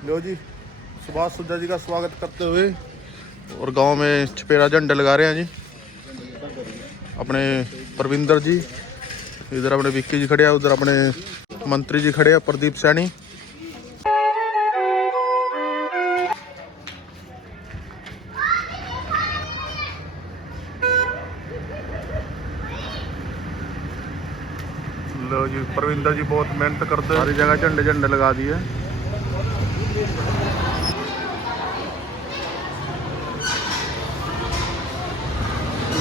लो जी, सुभाष सुद्धा जी का स्वागत करते हुए और गांव में छपेरा झंडे लगा रहे हैं जी अपने परविंदर जी। इधर अपने विक्की जी खड़े हैं, उधर अपने मंत्री जी खड़े हैं प्रदीप सैनी। लो जी, परविंदर जी बहुत मेहनत करते हैं, सारी जगह झंडे झंडे लगा दिए।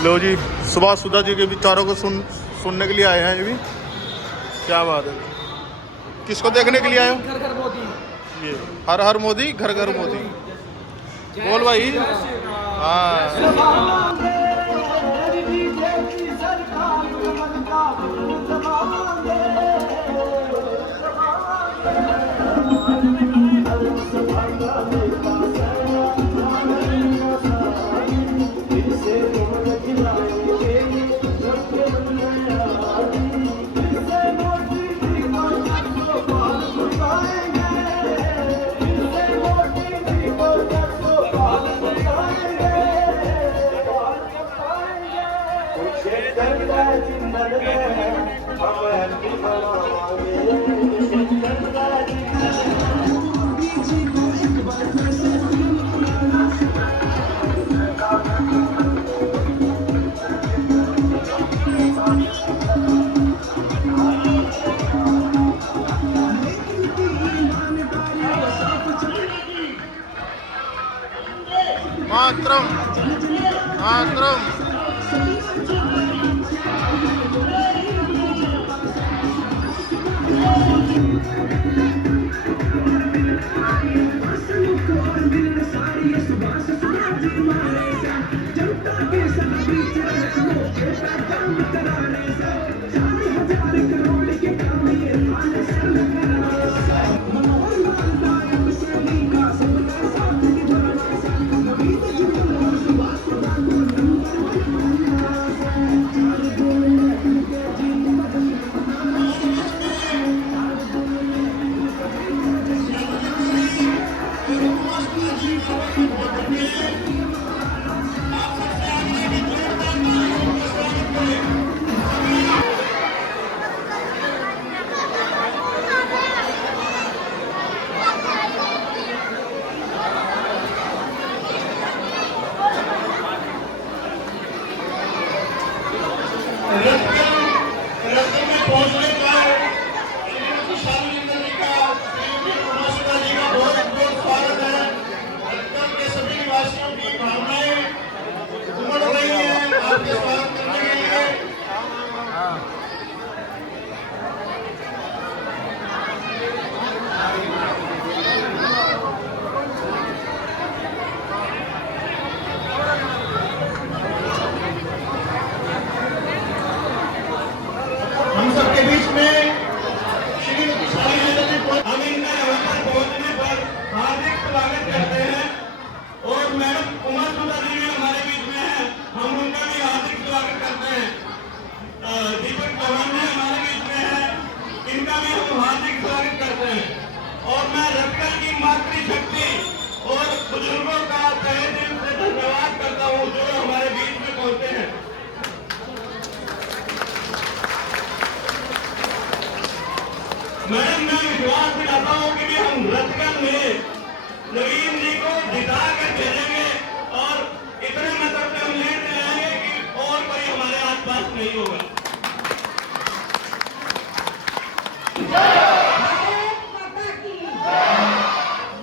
लो जी, सुभाष सुद्धा जी के विचारों को सुनने के लिए आए हैं। ये भी क्या बात है। किसको देखने के लिए आए हो? घर घर मोदी। ये हर हर मोदी, घर घर मोदी। बोल भाई। हाँ, मातरम मातरम। मैडम, मैं विश्वास दिलाता हूँ कि हम रतगन में नवीन जी को जिता कर भेजेंगे और इतने मतलब हम लीड दिलाएंगे कि और कोई हमारे आसपास नहीं होगा।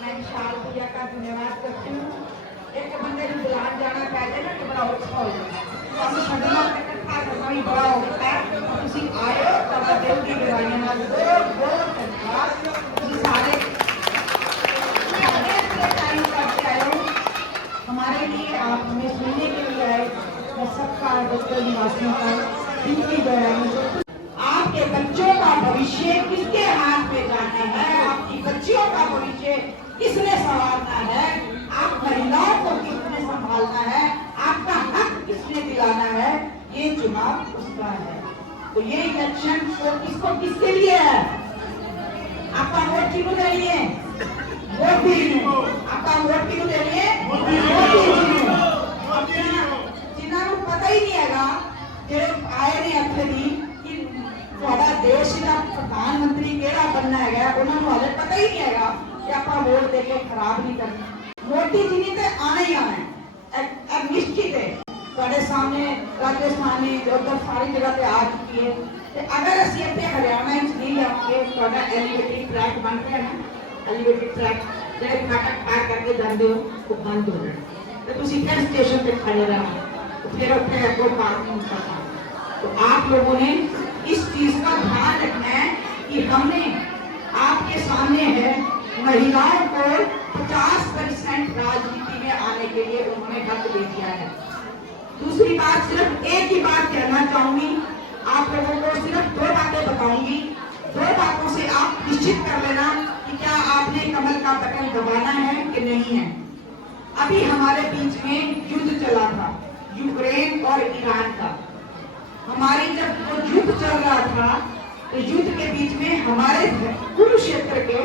मैं विशाल भैया का धन्यवाद करती हूँ। एक बंदे को बुलान जाना पहले ना तो बड़ा अच्छा हो जाता है। हम छड़ना इकट्ठा करना ही बड़ा होता है। तुसी आए तब देव की दवाइयां ना बहुत बहुत धन्यवाद। तुसी सारे टाइम करके आए हो हमारे लिए, आप हमें सुनने के लिए आए। मैं सबका डॉक्टर निवासियों का दिल की गहराई। आपके बच्चों का भविष्य किसके हाथ में जाना है? आपकी बच्चियों का भविष्य किसने संभालना है? आप महिलाओं को किसने संभालना है? आपका हक किसने दिलाना है? ये चुनाव उसका है। तो ये इलेक्शन किसको किसके लिए है? आपका वोट किसको चाहिए? मोदी जी को आपका वोट किहनू देनी है मोदी जी को जिन्होंने पता ही नहीं हैगा ਜਿਹੜੇ ਆਏ ਨੇ ਇੱਥੇ ਦੀ ਕਿ ਤੁਹਾਡਾ ਦੇਸ਼ ਦਾ ਪ੍ਰਧਾਨ ਮੰਤਰੀ ਕਿਹੜਾ ਬਣਨਾ ਹੈਗਾ ਉਹਨਾਂ ਨੂੰ ਹਾਲੇ ਪਤਾ ਹੀ ਨਹੀਂ ਹੈਗਾ ਕਿ ਆਪਾਂ ਵੋਟ ਦੇ ਕੇ ਖਰਾਬ ਨਹੀਂ ਕਰਨੀ ਮੋਦੀ ਜੀ ਨੇ ਤੇ ਆਣਾ ਹੀ ਆਣਾ ਹੈ ਇਹ ਨਿਸ਼ਚਿਤ ਹੈ ਤੁਹਾਡੇ ਸਾਹਮਣੇ ਰਾਜਸਥਾਨੀ ਉਧਰ ਸਾਰੀ ਜਗ੍ਹਾ ਤੇ ਆ ਚੁੱਕੀ ਹੈ ਤੇ ਅਗਰ ਅਸੀਂ ਇੱਥੇ ਹਰਿਆਣਾ ਵਿੱਚ ਨਹੀਂ ਲਿਆਵਾਂਗੇ ਤੁਹਾਡਾ ਐਲੀਵੇਟਿਡ ਟਰੈਕ ਬਣ ਰਿਹਾ ਨਾ ਐਲੀਵੇਟਿਡ ਟਰੈਕ ਜਿਹੜੇ ਫਾਟਕ ਪਾਰ ਕਰਕੇ ਜਾਂਦੇ ਹੋ ਉਹ ਬੰਦ ਹੋ ਜਾਣਾ ਤੇ ਤੁਸੀਂ ਫਿਰ ਸਟੇਸ਼ਨ ਤੇ ਖੜੇ ਰਹਿਣਾ फिर अपने को पार नहीं करना तो आप लोगों ने इस चीज का ध्यान रखना है कि हमने आपके सामने है महिलाओं को 50% राजनीति में आने के लिए उन्होंने हक दे दिया है दूसरी बात सिर्फ एक ही बात कहना चाहूंगी आप लोगों को सिर्फ 2 बातें बताऊंगी 2 बातों से आप निश्चित कर लेना कि क्या आपने कमल का बटन दबाना है कि नहीं है अभी हमारे बीच में युद्ध चला था यूक्रेन और ईरान का हमारी जब वो युद्ध चल रहा था तो युद्ध के बीच में हमारे कुरुक्षेत्र के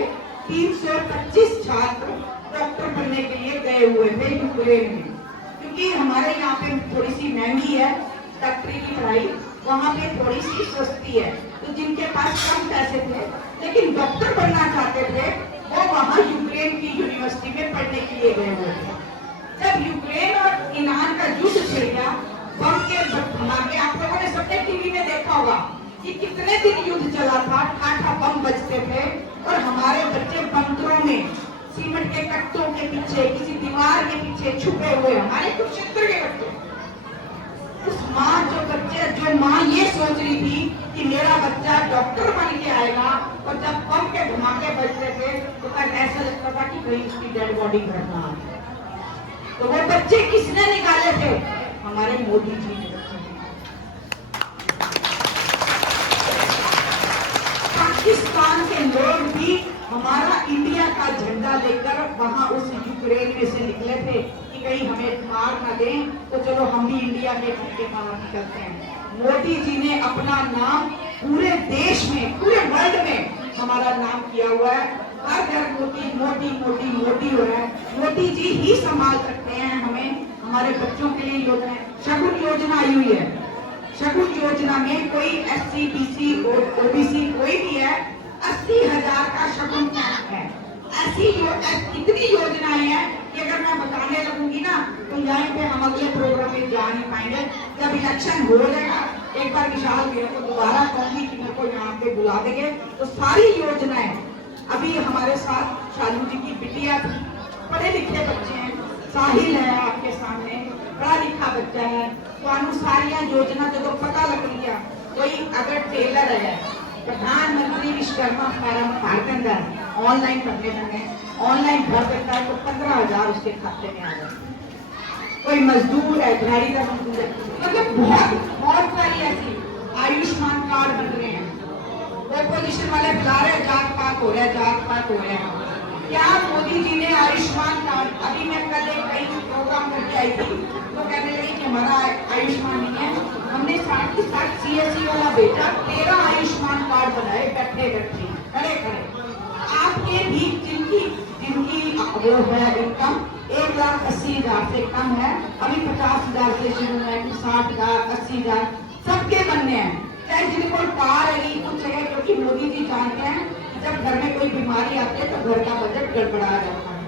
325 छात्र डॉक्टर बनने के लिए गए हुए थे यूक्रेन में क्योंकि हमारे यहाँ पे थोड़ी सी महंगी है डॉक्टरी की पढ़ाई वहाँ पे थोड़ी सी सस्ती है तो जिनके पास कम पैसे थे लेकिन डॉक्टर बनना चाहते थे वो वहाँ यूक्रेन की यूनिवर्सिटी में पढ़ने के लिए गए हुए थे जब यूक्रेन और ईरान का युद्ध छिड़ गया बम के धमाके आप लोगों ने सबने टीवी में देखा होगा कि कितने दिन युद्ध चला था ठाठा बम बजते थे और हमारे बच्चे बंकरों में सीमेंट के कट्टों के पीछे किसी दीवार के पीछे छुपे हुए हमारे कुरुक्षेत्र के बच्चे उस माँ जो माँ ये सोच रही थी कि मेरा बच्चा डॉक्टर बन के आएगा और जब बम के धमाके बजते थे तो तक ऐसा लगता था कि कहीं उसकी डेड बॉडी घर ना आ तो वो बच्चे किसने निकाले थे हमारे मोदी जी ने पाकिस्तान के लोग भी हमारा इंडिया का झंडा लेकर वहां उस यूक्रेन में से निकले थे कि कहीं हमें मार ना दें तो चलो हम भी इंडिया के घर के बाहर निकलते हैं मोदी जी ने अपना नाम पूरे देश में पूरे वर्ल्ड में हमारा नाम किया हुआ है हर घर मोदी मोदी मोदी मोदी हो रहा है मोदी जी ही संभाल सकते हैं हमें हमारे बच्चों के लिए योजना शगुन योजना आई हुई है शगुन योजना में कोई SC BC OBC कोई भी है 80,000 का शगुन कैंप है ऐसी इतनी योजनाएं हैं कि अगर मैं बताने लगूंगी ना तो यहाँ पे हम अगले प्रोग्राम में जा नहीं पाएंगे जब इलेक्शन हो जाएगा एक बार विशाल मेरे को दोबारा कहूंगी कि मेरे को यहाँ पे बुला देंगे तो सारी योजनाएं अभी हमारे साथ शालू जी की बिटिया थी पढ़े लिखे बच्चे हैं साहिल है आपके सामने पढ़ा लिखा बच्चा है तो सारिया योजना जो तो पता लग गया कोई अगर टेलर है प्रधानमंत्री विश्वकर्मा फार्म भारत ऑनलाइन करने लगे ऑनलाइन भर देता है तो 15,000 उसके खाते में आ जाए कोई मजदूर है दिहाड़ी का मजदूर है मतलब बहुत सारी ऐसी आयुष्मान कार्ड बन रहे हैं ऑपोजिशन वाले बुला रहे जात पात हो रहा है जात पात हो रहा है क्या मोदी जी ने आयुष्मान कार्ड अभी मैं कल एक कई प्रोग्राम करके आई थी तो कहने लगी कि हमारा आयुष्मान नहीं है हमने 60 CSC वाला बेटा 13 आयुष्मान कार्ड बनाए बैठे बैठे खड़े खड़े आपके भी जिनकी वो है इनकम 1,80,000 से कम है अभी 50,000 से शुरू है 60,000 80,000 सबके बनने हैं चाहे जिनको कार है कुछ है क्योंकि मोदी जी जानते हैं जब घर में कोई बीमारी आती है तो घर का बजट गड़बड़ा जाता है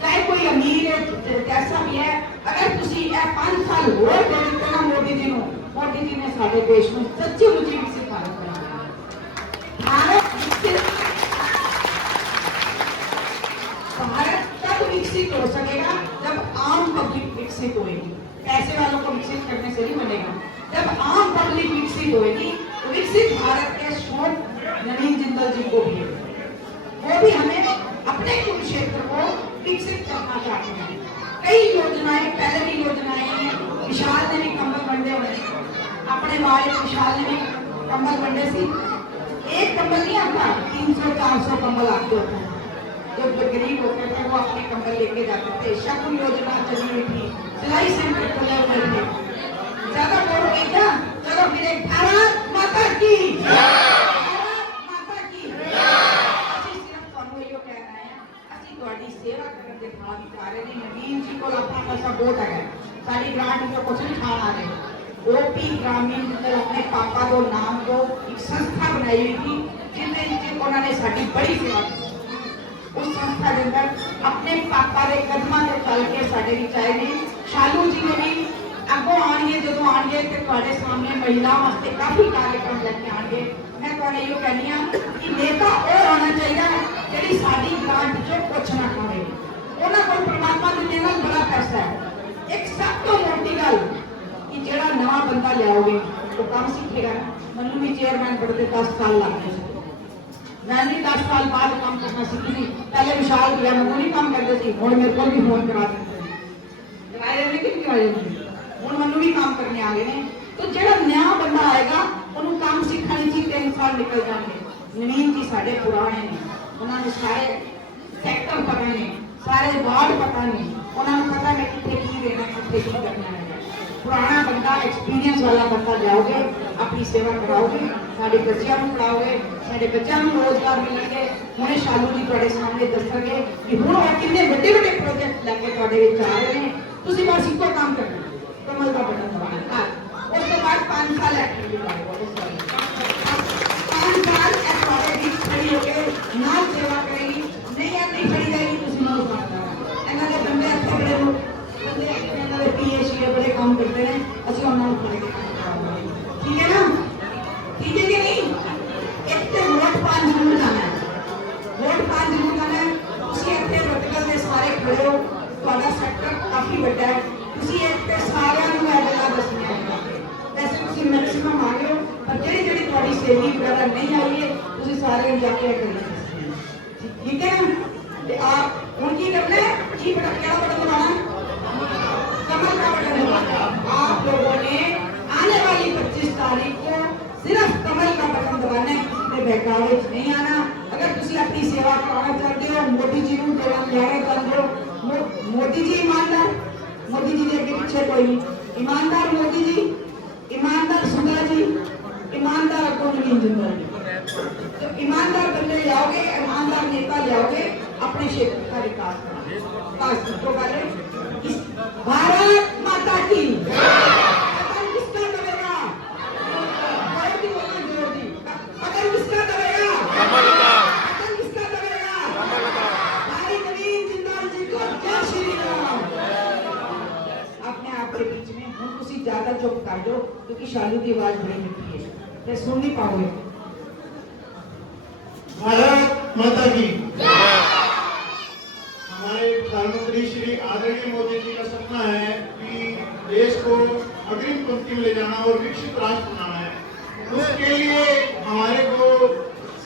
चाहे कोई अमीर है कैसा भी है अगर तुसी 5 साल हो गए ना मोदी जी ने सारे देश में सच्ची मुझे विकसित भारत बनाया भारत तब विकसित हो सकेगा जब आम पब्लिक विकसित होगी पैसे वालों को विकसित करने से नहीं बनेगा जब आम पब्लिक विकसित होगी विकसित भारत के शोध नवीन जिंदल जी को भी वो भी हमें अपने कुरुक्षेत्र को विकसित करना चाहते हैं कई योजनाएं पहले भी योजनाएं हैं विशाल ने भी कंबल बंटे हुए अपने वाले विशाल ने भी कंबल बंटे सी एक कंबल नहीं आता 300-400 कंबल आते होते हैं जो गरीब होते थे वो अपने कंबल लेके जाते थे शगुन योजना चली हुई थी सिलाई सेंटर खुले हुए थे ज्यादा बोलोगे क्या चलो फिर एक भारत माता की भारत माता की सिर्फ ਤੁਹਾਨੂੰ ਇਹੋ ਕਹਿਣਾ ਹੈ ਅਸੀਂ ਤੁਹਾਡੀ सेवा करने के भाव दिखा रहे हैं। नवीन जी को अपना पैसा वोट है, सारी ग्रांट में कुछ नहीं खा आ रहे। ओपी ग्रामीण ने अपने पापा को नाम को एक संस्था बनाई हुई थी जिनमें उन्होंने साड़ी बड़ी सेवा की। उस संस्था के अंदर अपने पापा के कदमां से चल के साडे विच आए ने। शालू जी ने भी अगों आएंगे, जो आएंगे तो तुहाडे सामने महिलाओं वास्ते काफी कार्यक्रम लेके आएंगे। मैं तुहानू इहो कहनी हां कि नेता वो होना चाहिए जिहड़ी साडी ग्रांट चों कुछ ना खावे। उन्हां कोल परमात्मा दे देण नाल बड़ा पैसा है। एक सब तो मोटी गल कि जिहड़ा नवा बंदा लियाओगे वो काम सीखेगा। मैनूं भी चेयरमैन बनदे 10 साल लग गए। मैंने 10 साल बाद काम करना सीखी थी। पहले विशाल किया मैं नहीं काम करते थे, हुण मेरे को भी फोन करा देते कराए लेकिन कराए हुण मैनूं भी काम करने आ गए ने। तो जिहड़ा नया बंदा आएगा उन्होंने काम सीखने ची 3 साल निकल जाएंगे। नवीन जी साडे पुराने ने, उन्होंने सारे सैक्टर पता ने, सारे वार्ड पता ने, उन्होंने पता मैं कितने की देना कितने की करना है। पुराना बंदा एक्सपीरियंस वाला बंदा जाओगे, अपनी सेवा कराओगे, साढ़े बच्चों को पढ़ाओगे, साढ़े बच्चों को रोजगार मिलेंगे। हुणे शालू जी तुहाडे सामने दसणगे कि हुण वो कितने बड़े बड़े प्रोजेक्ट लैके तुहाडे विच आ रहे हैं। तुसीं बस इक्को काम करना, कमल का बटन दबाना। उसके बाद 5 साल एक्टिविटी करोगे, 5 साल तुहाडे बीच खड़ी होके नाल सेवा करेगी। नहीं है नहीं खड़ी जाएगी, तुसीं नाल करना। इन्हां दे बंदे इत्थे बड़े बंदे इन्हां दे पीएचडी बड़े काम करते हैं, असीं उन्हां नूं खड़े ठीक है ना? ठीक है कि नहीं? एक तो वोट पान जरूर जाना है, वोट पान जरूर जाना है। तुसीं इत्थे वर्टिकल दे सारे खड़े हो, तुहाडा सैक्टर काफी बड़ा है। तुसीं एक ते सारिआं नूं इह गल्लां दसणीआं है। वैसे तुसीं मैक्सिमम आ गए हो, पर जिहड़ी तुहाडी सहेली वगैरह नहीं आई है तुसीं सारे जाके करिए। ठीक है ना? ते आप हुण की करना है? की बटन केड़ा बटन दबाना? कमल का बटन दबाना। आप लोगों ने आने वाली 25 तारीख को सिर्फ कमल का बटन दबाना है, किसी के बहकावे नहीं आना। अगर तुसी अपनी सेवा कराना चाहते हो, मोदी जी को देना लेना चाहते हो, मोदी जी ईमानदार, मोदी जी के आगे पीछे कोई नहीं, ईमानदार मोदी जी, ईमानदार सुंदर जी, ईमानदार अब्दुल नवीन जिंदल जी। तो ईमानदार बंदे लियाओगे, ईमानदार नेता लियाओगे, अपने क्षेत्र का विकास करोगे। तो पहले इस भारत माता की ज्यादा चुप कर दो क्योंकि शालू की आवाज बड़ी मिठी है, मैं सुन नहीं पाओगे। भारत माता की। हमारे प्रधानमंत्री श्री आदरणीय मोदी जी का सपना है कि देश को अग्रिम पंक्ति में ले जाना और विकसित राष्ट्र बनाना है। उसके लिए हमारे को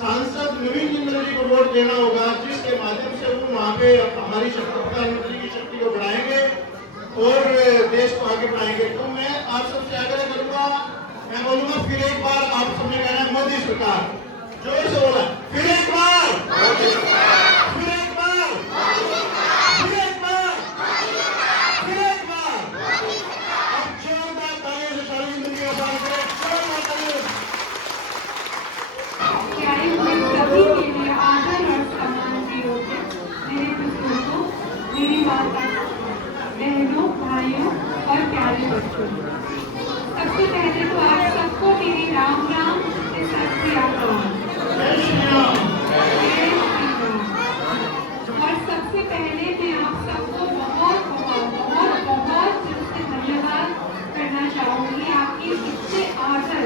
सांसद नवीन जिंदल जी को वोट देना होगा, जिसके माध्यम से वो वहाँ पे हमारी प्रधानमंत्री की शक्ति को बढ़ाएंगे और देश को आगे बढ़ाएंगे। तो मैं आप सबसे आग्रह करूंगा, मैं बोलूंगा फिर एक बार आप सबने कहना है मोदी सरकार, जोर से बोला फिर एक बार, फिर एक बार, फिर एक बार, फिर एक बार। अब जोरदार तालियों से शालू जी का स्वागत करें, जोरदार तालियों। आए हुए सभी के लिए आदर और सम्मान की योग्य मेरे बुजुर्गों, मेरी माता, बहनों, भाइयों और प्यारे बच्चों, सबसे पहले तो आप सबको मेरी राम राम से सत श्री अकाल। और सबसे पहले मैं आप सबको बहुत बहुत बहुत बहुत दिल से धन्यवाद करना चाहूँगी। आपकी इतने आदर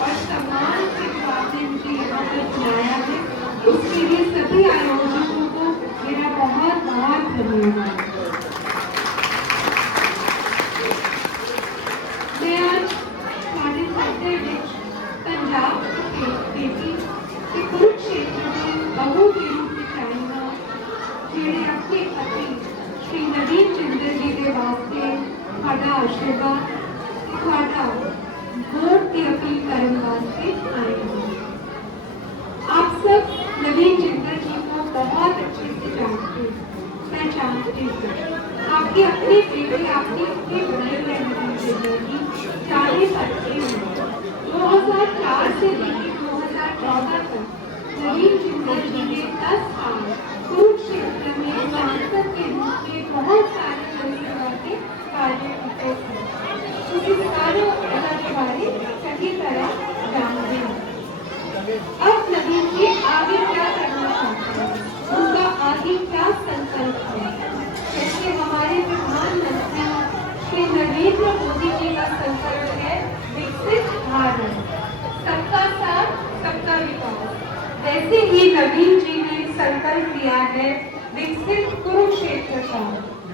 और सम्मान से जो आपने मुझे यहाँ पर बुलाया है, उसके लिए सभी आयोजकों को मेरा बहुत बहुत धन्यवाद। मैं आज साढ़े साते पंजाब बेटी के कुरुक्षेत्र में बहू के रूप में चाहूँगा, जेड़े अपने पति श्री नवीन जिंदल जी के वास्ते साडा आशीर्वाद, साडा वोट की अपील करने वास्ते आए हैं। आप सब नवीन जिंदल जी को बहुत अच्छे से जानते हैं, मैं जानती हूँ। आपकी अपनी बेटी, आपकी अपनी बहन है नवीन जिंदल जी, 40 बच्चे हैं। 2004 से लेकर 2014 तक नवीन जिंदल जी ने 10 साल कुरुक्षेत्र क्षेत्र में सांसद के रूप में बहुत सारे जनसेवा के कार्य होते हैं। उसी सारों के बारे सही तरह जानते हैं। अब नवीन जी आगे क्या करना चाहते हैं, उनका आगे क्या संकल्प है। जैसे हमारे प्रधानमंत्री श्री नरेंद्र मोदी जी का संकल्प है विकसित भारत, सबका साथ सबका विकास। वैसे ही नवीन जी ने संकल्प लिया है विकसित कुरुक्षेत्र का,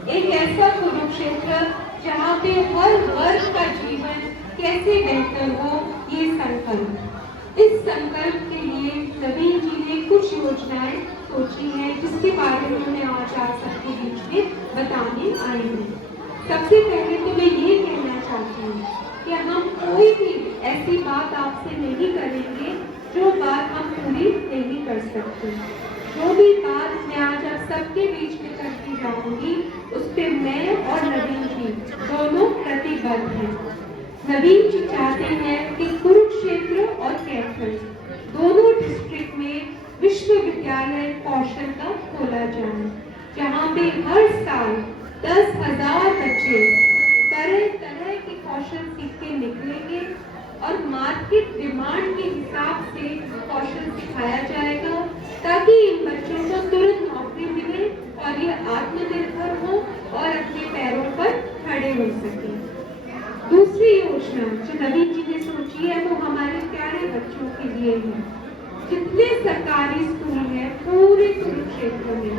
एक ऐसा कुरुक्षेत्र जहाँ पे हर वर्ग का जीवन कैसे बेहतर हो, ये संकल्प। इस संकल्प के लिए नवीन जी ने कुछ योजनाएं सोची हैं, जिसके बारे में मैं आज आप सबके बीच में बताने आई हूँ। सबसे पहले तो मैं ये कहना चाहती हूँ कि हम कोई भी ऐसी बात आपसे नहीं करेंगे जो बात हम पूरी नहीं कर सकते। जो भी बात मैं आज आप सबके बीच में करती जाऊंगी, उस पे मैं और नवीन जी दोनों प्रतिबद्ध हैं। नवीन जी चाहते हैं कि कुरुक्षेत्र और कैथल दोनों डिस्ट्रिक्ट में विश्वविद्यालय कौशल का खोला जाए, जहाँ पे हर साल 10,000 बच्चे तरह तरह के कौशल सीख के निकलेंगे और मार्केट डिमांड के हिसाब से कौशल सिखाया जाएगा, ताकि इन बच्चों को तुरंत नौकरी मिले और ये आत्मनिर्भर हो और अपने पैरों पर खड़े हो सके। दूसरी योजना जो नवीन जी ने सोची है वो हमारे प्यारे बच्चों के लिए है। जितने सरकारी स्कूल हैं पूरे कुरुक्षेत्र में,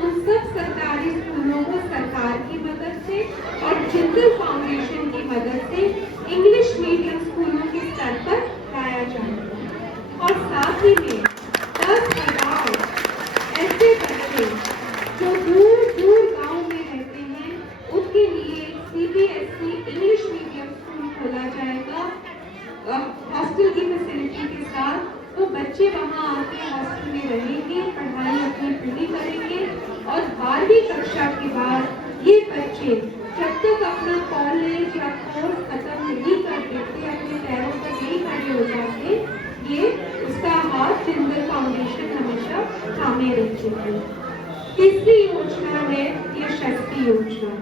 उन सब सरकारी स्कूलों को सरकार की मदद से और जिंदल फाउंडेशन की मदद से इंग्लिश मीडियम स्कूलों के स्तर पर लाया जाएगा। और साथ ही में 10,000 ऐसे बच्चे जो दूर दूर गांव में रहते हैं, उनके लिए CBSE इंग्लिश मीडियम स्कूल खोला जाएगा हॉस्टल की फैसिलिटी के साथ। तो बच्चे वहाँ आके हॉस्टल में रहेंगे, पढ़ाई अपनी पूरी करेंगे और 12वीं कक्षा के बाद ये बच्चे जब तक अपना कॉलेज या कोर्स खत्म नहीं कर देते, अपने पैरों पर नहीं खड़े हो जाते, ये उसका हाथ जिंदल फाउंडेशन हमेशा थामे रखेगी। तीसरी योजना है ये शक्ति योजना।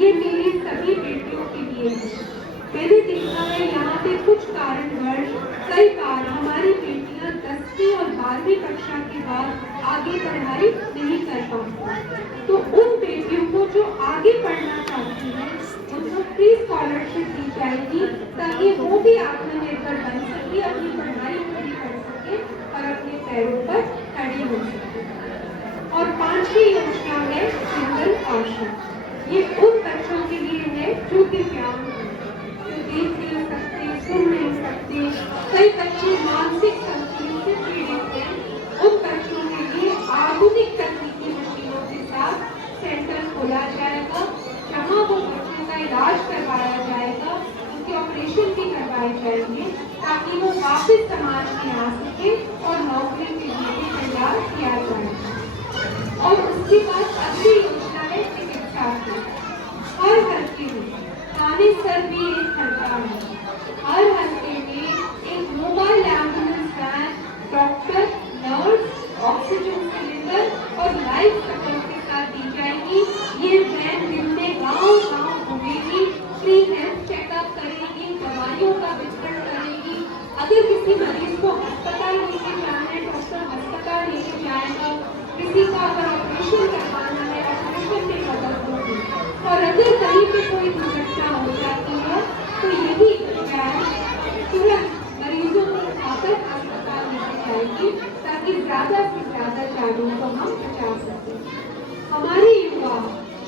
ये मेरी सभी बेटियों के लिए है। मैंने देखा है यहाँ पे कुछ कारणवश कई बार हमारी बेटियां 10वीं और 12वीं कक्षा के बाद आगे पढ़ाई नहीं कर पाती। तो उन बेटियों को जो आगे पढ़ना चाहती हैं, उनको फ्री स्कॉलरशिप दी जाएगी, ताकि वो भी आत्मनिर्भर बन सके, अपनी पढ़ाई पूरी कर सके और अपने पैरों पर खड़े हो सके। और 5वीं योजना है जिंदल आशा। ये उन बच्चों के लिए है जो दिव्यांग हैं, जो देख नहीं सकते, सुन नहीं सकते, कई बच्चे मानसिक संतुलन से पीड़ित हैं। उन बच्चों के लिए आधुनिक तकनीकी मशीनों के साथ सेंटर खोला जाएगा, जहां वो बच्चों का इलाज करवाया जाएगा, उनके ऑपरेशन भी करवाए जाएंगे, ताकि वो वापस समाज में आ सके और नौकरी के लिए भी तैयार किया जाएगा। और उसके बाद अगली योजना है चिकित्सा की। हर हल्के में थानेसर भी एक हल्का है, हर हल्के में एक mobile ambulance van doctor, nurse, oxygen cylinder और लाइफ सपोर्ट के साथ दी जाएगी। ये वैन दिन में गाँव-गाँव घूमेगी, फ्री हेल्थ चेकअप करेगी, दवाइयों का वितरण करेगी। अगर किसी मरीज को अस्पताल लेके जाना है, डॉक्टर अस्पताल लेके जाएगा। किसी का अगर ऑपरेशन करवाना है, ऑपरेशन में मदद होगी। और अगर कहीं पे कोई दुर्घटना हो जाती है, तो यही वैन तुरंत मरीजों को उठाकर अस्पताल लेके जाएगी, ताकि ज्यादा से ज्यादा जानों को हम बचा सकें। हमारे युवा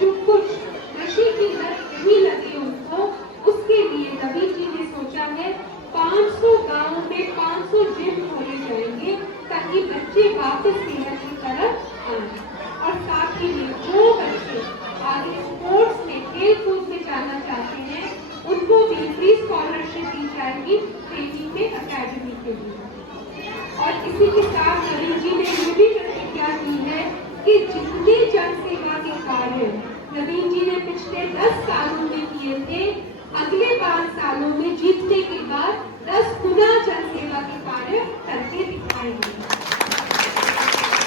जो कुछ नशे की लत नहीं लगी उनको, उसके लिए नवीन जी ने सोचा है 500 गाँव में 500 जिम खोले जाएंगे, ताकि बच्चे वापस सेहत की तरफ आए। और साथ ही में जो बच्चे आगे स्पोर्ट्स में, खेल कूद में जाना चाहते हैं, उनको भी फ्री स्कॉलरशिप दी जाएगी ट्रेनिंग में अकेडमी के लिए। और इसी के साथ नवीन जी ने ये भी प्रतिज्ञा की है कि जितने जन सेवा के कार्य नवीन जी ने पिछले 10 सालों में किए थे, अगले 5 सालों में जीतने के बाद 10 गुना जन सेवा के कार्य करके दिखाएंगे।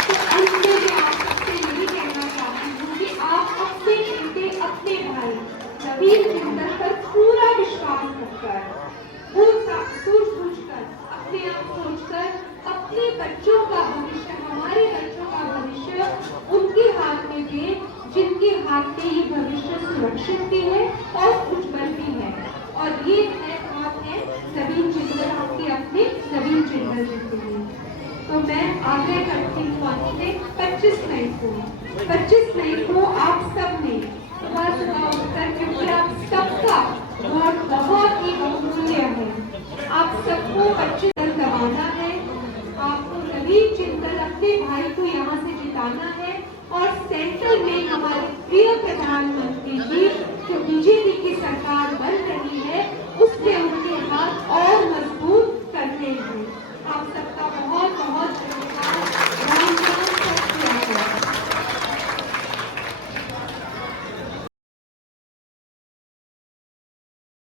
तो अंत में मैं आप सबसे यही नवीन जिंदल पर पूरा विश्वास रखकर, सूझबूझकर, अपने आप सोचकर अपने बच्चों का भविष्य, हमारे बच्चों का भविष्य उनके हाथ में दे, जिनके हाथ में ये भविष्य सुरक्षित भी है और उज्जवल भी है। और ये हाथ है नवीन जिंदल, आपके अपने नवीन जिंदल जी के लिए। तो मैं आग्रह करती हूँ आपसे 25 मई को आप सब ने सुबह उठकर, क्योंकि आप सबका वोट बहुत ही बहुमूल्य है, आप सबको 25 दबाना है, आपको नवीन जिंदल अपने भाई को यहाँ से जिताना है। और सेंट्रल में हमारे प्रिय प्रधानमंत्री जी जो बीजेपी की सरकार